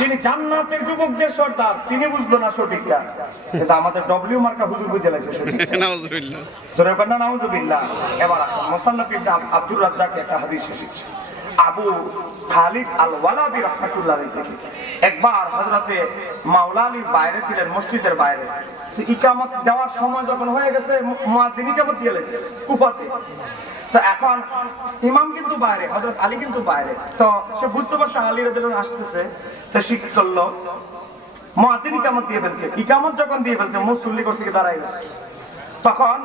তিনি জান্নাতের যুবকদের সর্দার, তিনি বুঝলো না সঠিকটা, কিন্তু আমাদের ডব্লিউ মার্কা হুজুর বুঝে লাইছে সঠিকটা। নাউজুবিল্লাহ, জোরে বলেন না নাউজুবিল্লাহ। এবার আসুন মুসান্নাফ ইবনে আব্দুর রাজ্জাক একটা হাদিস এসেছে আবু খালিদ আল ওয়ালাবি রাহমাতুল্লাহ আলাইহি থেকে। একবার হযরতে মাওলা আলীর বাইরে ছিলেন, মসজিদের বাইরে। তো ইকামত দেওয়ার সময় যখন হয়ে গেছে, মুয়াজ্জিন ইকামত দিয়ে লাইছে কুফাতে। তো এখন ইমাম কিন্তু বাইরে, হযরত আলী কিন্তু বাইরে। তো সে বুঝতে পারছে আলী রাদিয়াল্লাহু আনহু আসতেছে। তো সে কি করলো, মুয়াজ্জিন ইকামত দিয়ে ফেলছে। ইকামত যখন দিয়ে ফেলছে, মুসল্লি করছে কি দাঁড়ায় গেছে। তখন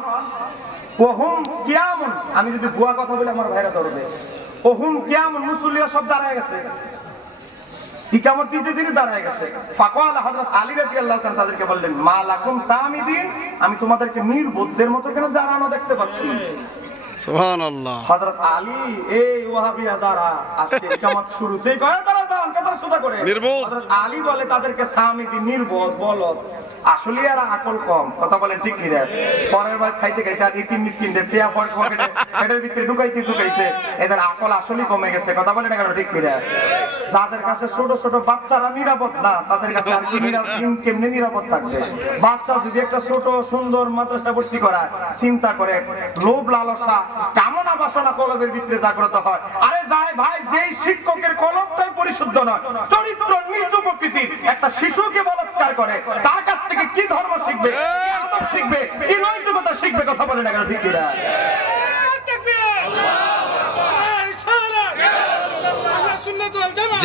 ওহুম কিয়ামুন, আমি যদি ভুয়া কথা বলি আমার ভাইরা ধরবে, ওহুম কিয়ামুন, মুসল্লিরা সব দাঁড়ায় গেছে, ইকামত দিতে দিতে দাঁড়ায় গেছে। ফাকাল হযরত আলী রাদিয়াল্লাহু তাআলা তাদেরকে বললেন, মা লাকুম সামিদিন, আমি তোমাদেরকে নির্বোধদের মতো কেন দাঁড়ানো দেখতে পাচ্ছি। সুবহানাল্লাহ। হযরত আলী, এই ওয়াহাবিরা যারা আজকে ইকামত শুরুতেই করে দাঁড়ান কথা সুদা করে, হযরত আলী বলে তাদেরকে সামিদিন, নির্বোধ, বলদ। আসলে এরা আকল কম, কথা বলেন ঠিক কি না? পরের বার খাইতে খাইতে আর ইতিম মিসকিনদের টিয়া পকেটে পেটের ভিতরে ঢুকাইতে এদের আকল আসলে কমে গেছে, কথা বলেন না ঠিক কি না? যাদের কাছে ছোট ছোট বাচ্চারা নিরাপদ না, তাদের কাছে আর কেমনে নিরাপদ থাকবে? বাচ্চা যদি একটা ছোট সুন্দর মাদ্রাসা ভর্তি করায়, চিন্তা করে লোভ লালসা কামনা বাসনা কলবের ভিতরে জাগ্রত হয়। আরে যায় ভাই, যেই শিক্ষকের কলবটাই পরিশুদ্ধ নয়, চরিত্র নিচু প্রকৃতির একটা শিশুকে বলাৎকার করে, তার কাছ থেকে কি ধর্ম শিখবে, কি আদব শিখবে, কি নৈতিকতা শিখবে? কথা বলে না কেন ঠিক কি না?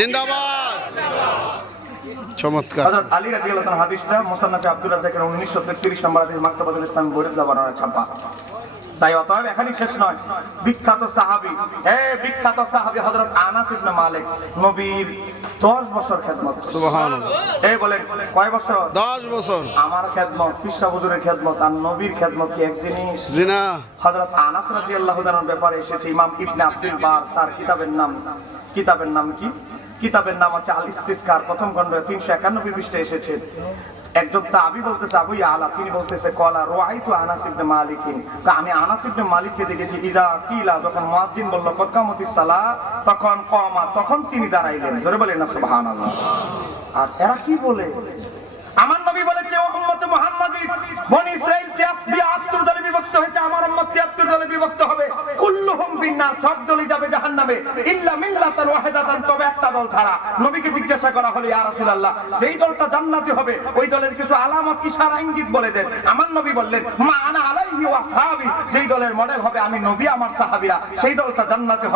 জিন্দাবাদ। চমৎকার। হযরত আলী রাদিয়াল্লাহু তাআলা হাদিসটা মুসান্নাফে আব্দুর রাজ্জাকের 1933 নম্বর হাদিস, মাকতাবাতুল ইসলাম বরিদা বানানো ছাপা। তাই অতএব এখানেই শেষ নয়। বিখ্যাত সাহাবী, বিখ্যাত সাহাবী হযরত আনাস ইবনে মালিক, নবীর 10 বছর খেদমত। সুবহানাল্লাহ। বলেন কয় বছর? 10 বছর। আমার খেদমত, ফিরসা হুজুরের খেদমত আর নবীর খেদমত কি এক জিনিস? জি না। হযরত আনাস রাদিয়াল্লাহু তাআলার ব্যাপারে এসেছে ইমাম ইবনে আব্দুল বার, তার কিতাবের নাম কি? কিতাবের নাম হচ্ছে আল ইস্তিসকার, প্রথম খণ্ড 391 পৃষ্ঠা এসেছে। একজন তাবী বলতেছে, আবু ইয়ালা, তিনি বলতেছে কলা রাআইতু আনাস ইবনে মালিক, আমি আনাস ইবনে মালিককে দেখেছি, ইজা কিলা, যখন মুয়াজ্জিন বলল কদ কামাতিস সালাহ, তখন কমা, তখন তিনি দাঁড়াইলেন। জোরে বলেন না সুবহানাল্লাহ। আর এরা কি বলে? আমার নবী বলেছে উম্মতে মুহাম্মাদী, বনি ইসরাইল 73 দলে বিভক্ত হয়েছে, আমার উম্মত 73 দলে বিভক্ত হবে। কুল্লুহুম ফিন্নার, সব দলই যাবে জাহান্নামে, ইল্লা মিল্লাতান ওয়াহিদাতান, তবে একটা দল ছাড়া। নবীকে জিজ্ঞাসা করা হলো, ইয়া রাসূলুল্লাহ, যেই দলটা জান্নাতি হবে ওই দলের কিছু আলামত, ইশারা, ইঙ্গিত বলে দেন। আমার নবী বললেন, মা আনা আলাইহি ওয়া আসহাবি, যেই দলের মডেল হবে আমি নবী, আমার সাহাবীরা, সেই দলটা জান্নাতি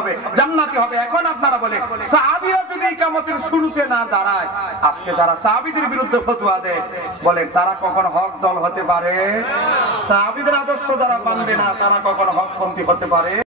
হবে। এখন আপনারা বলে, সাহাবীরা যদি কিয়ামতের শুরুতে না দাঁড়ায়, আজকে যারা সাহাবীদের বিরুদ্ধে ফতোয়া দেয়, বলেন তারা কখনো হক দল হতে পারে? সাহাবীদের আদর্শ যারা মানবে না, তারা কখনো হকপন্থী হতে পারে?